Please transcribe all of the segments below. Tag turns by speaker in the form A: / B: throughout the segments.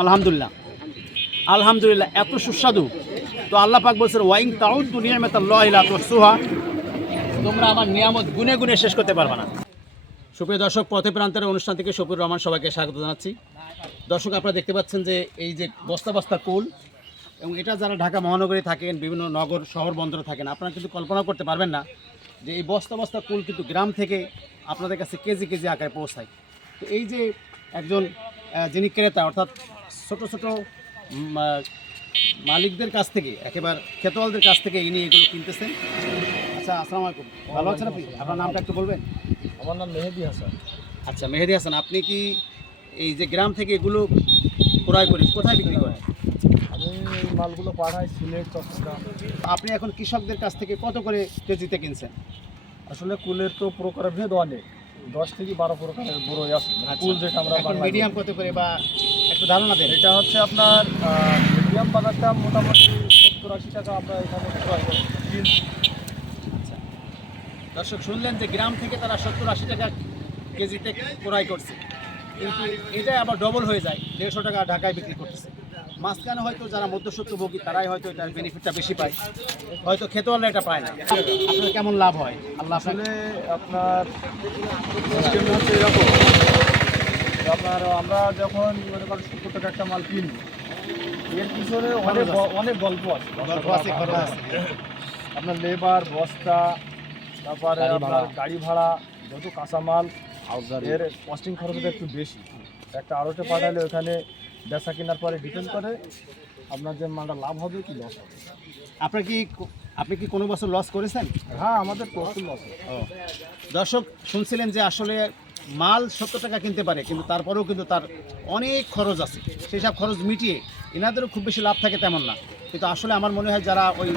A: আলহামদুলিল্লাহ। আলহামদুলিল্লাহ, এত সুস্বাদু। তো আল্লাহ পাক বলছেন ওয়াইং তাউদ দুনিয়ার মেতাল্লাহ সুহা তোমরা আমার নিয়ামত গুনে গুনে শেষ করতে পারবে না। সুপ্রিয় দর্শক, পথে প্রান্তের অনুষ্ঠান থেকে শফির রহমান সবাইকে স্বাগত জানাচ্ছি। দর্শক, আপনারা দেখতে পাচ্ছেন যে এই যে বস্তা বস্তা কুল এবং এটা যারা ঢাকা মহানগরে থাকেন, বিভিন্ন নগর, শহর বন্দরে থাকেন, আপনারা কিন্তু কল্পনা করতে পারবেন না যে এই বস্তা বস্তা কুল কিন্তু গ্রাম থেকে আপনাদের কাছে কেজি কেজি আকারে পৌঁছায়। তো এই যে একজন যিনি ক্রেতা, অর্থাৎ ছোট ছোট মালিকদের কাছ থেকে একেবারে খেতোয়ালদের কাছ থেকে ইনি এগুলো কিনতেছেন। আচ্ছা আসসালামু আলাইকুম। ভালো আছেন আপনি? আপনার নামটা একটু বলবেন?
B: আমার নাম মেহেদি হাসান।
A: আচ্ছা মেহেদি হাসান আপনি কি এই যে গ্রাম থেকে এগুলো ক্রয় করেন? কোথায় বিক্রি করেন?
B: আমি মালগুলো পাঠাই সিলেট চট্টগ্রাম।
A: আপনি এখন কৃষকদের কাছ থেকে কত করে কেজিতে কিনছেন?
B: আসলে কুলের তো প্রকারের ভেদ অনেক। দশ থেকে বারো প্রকারের বড়ই আছে। মানে কুল যেটা আমরা
A: মিডিয়াম কত করে বা একটু ধারণা দেন।
B: এটা হচ্ছে আপনার মিডিয়াম বাজারটা মোটামুটি সত্তর আশি টাকা আমরা এখানে ক্রয় করি।
A: দর্শক শুনলেন যে গ্রাম থেকে তারা সত্তর আশি টাকা কেজিতে ক্রয় করছে। কিন্তু এটা আবার ডবল হয়ে যায় দেড়শো টাকা ঢাকায় বিক্রি করতেছে। মাঝখানে হয়তো যারা মধ্যস্বত্বভোগী তারাই হয়তো এটার বেনিফিটটা বেশি পায়। হয়তো খেতেওয়ালা এটা পায় না। আপনার কেমন লাভ হয়? আল্লাহ
B: আসলে আপনার এরকম আপনার আমরা যখন মনে করেন সত্তর টাকা একটা মাল কিনি এর পিছনে অনেক অনেক গল্প আছে।
A: গল্প আছে।
B: আপনার লেবার বস্তা তারপরে আপনার গাড়ি ভাড়া যত কাঁচামাল এর কস্টিং খরচটা একটু বেশি। একটা আড়তে পাঠালে ওখানে বেচা কেনার পরে ডিপেন্ড করে আপনার যে মালটা লাভ হবে কি লস হবে।
A: আপনার কি আপনি কি কোনো বছর লস করেছেন?
B: হ্যাঁ আমাদের প্রচুর লস
A: দর্শক শুনছিলেন যে আসলে মাল সত্তর টাকা কিনতে পারে, কিন্তু তারপরেও কিন্তু তার অনেক খরচ আছে। সেই সব খরচ মিটিয়ে এনাদেরও খুব বেশি লাভ থাকে তেমন না। কিন্তু আসলে আমার মনে হয় যারা ওই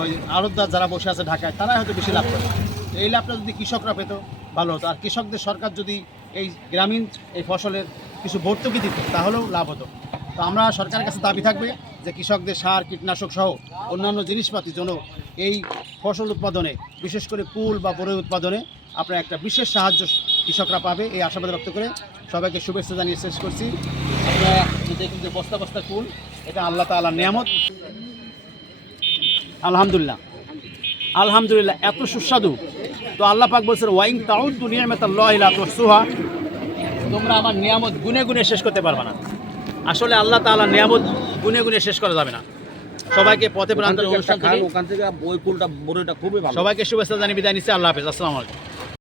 A: ওই আড়তদার যারা বসে আছে ঢাকায় তারা হয়তো বেশি লাভ করে। তো এই লাভটা যদি কৃষকরা পেত, ভালো হতো। আর কৃষকদের সরকার যদি এই গ্রামীণ এই ফসলের কিছু ভর্তুকি দিত, তাহলেও লাভ হতো। তো আমরা সরকারের কাছে দাবি থাকবে যে কৃষকদের সার, কীটনাশক সহ অন্যান্য জিনিসপাতি জন্য এই ফসল উৎপাদনে, বিশেষ করে কুল বা বড়ই উৎপাদনে আপনার একটা বিশেষ সাহায্য কৃষকরা পাবে। এই আশাবাদ ব্যক্ত করে সবাইকে শুভেচ্ছা জানিয়ে শেষ করছি। আপনারা দেখুন যে বস্তা বস্তা কুল, এটা আল্লাহ তাআলা নিয়ামত। আলহামদুলিল্লাহ। আলহামদুলিল্লাহ, এত সুস্বাদু। তো আল্লাহ পাক বলছেন ওয়াইং তাউদ দুনিয়ার মেতাল্লাহ সুহা তোমরা আমার নিয়ামত গুনে গুনে শেষ করতে পারবে না। আসলে আল্লাহ তালা নিয়ামত গুনে গুনে শেষ করা যাবে না। সবাইকে পথে প্রান্ত অনুষ্ঠান থেকে
C: ওখান থেকে বই কুলটা বড়ইটা খুবই ভালো।
A: সবাইকে শুভেচ্ছা জানিয়ে বিদায় নিচ্ছি। আল্লাহ হাফেজ। আসসালামু আলাইকুম।